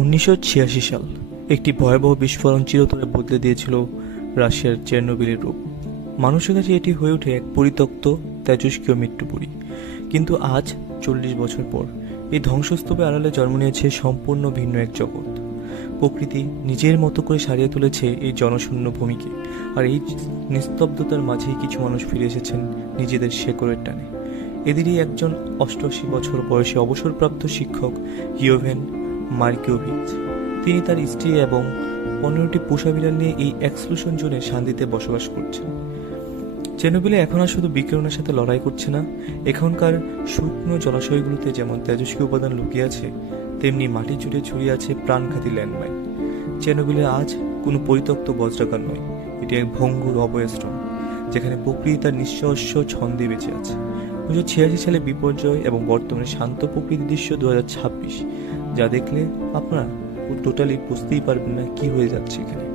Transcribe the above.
1986 সাল একটি ভয়াবহ বিস্ফোরণ চিরতরে বদলে দিয়েছিল রাশিয়ার চেরনোবিলের রূপ। মানুষের কাছে এটি হয়ে ওঠে এক পরিত্যক্ত তেজস্ক্রিয় মৃত্যুপুরী। কিন্তু আজ 40 বছর পর এই ধ্বংসস্তূপের আড়ালে জন্ম নিয়েছে সম্পূর্ণ ভিন্ন এক জগৎ। প্রকৃতি নিজের মতো করে সারিয়ে তুলেছে এই জনশূন্য ভূমিকে, আর এই নিস্তব্ধতার মাঝেই কিছু মানুষ ফিরে এসেছেন নিজেদের শেকড়ের টানে। এদেরই একজন 88 বছর বয়সী অবসরপ্রাপ্ত শিক্ষক ইয়োভেন মার্কিওভিচ। তিনি তার স্ত্রী এবং 15টি পোষা বিড়াল নিয়ে এই এক্সক্লুশন জোনে শান্তিতে বসবাস করছেন। চেরনোবিলে এখন আর শুধু বিকিরণের সাথে লড়াই করছে না, এখনকার শুকনো জলাশয়গুলোতে যেমন তেজস্ক্রিয় উপাদান লুকিয়ে আছে, তেমনি মাটি জুড়ে ছড়িয়ে আছে প্রাণঘাতী ল্যান্ডমাইন। চেরনোবিলে আজ কোনো পরিত্যক্ত বজ্রাগার নয়, এটি এক ভঙ্গুর অভয়াশ্রম, যেখানে প্রকৃতি তার নিঃস্ব ছন্দে বেঁচে আছে। 1986 সালে বিপর্যয় এবং বর্তমানে শান্ত প্রকৃতির দৃশ্য 2026, যা দেখলে আপনারা টোটালি বুঝতেই পারবেন না কি হয়ে যাচ্ছে এখানে।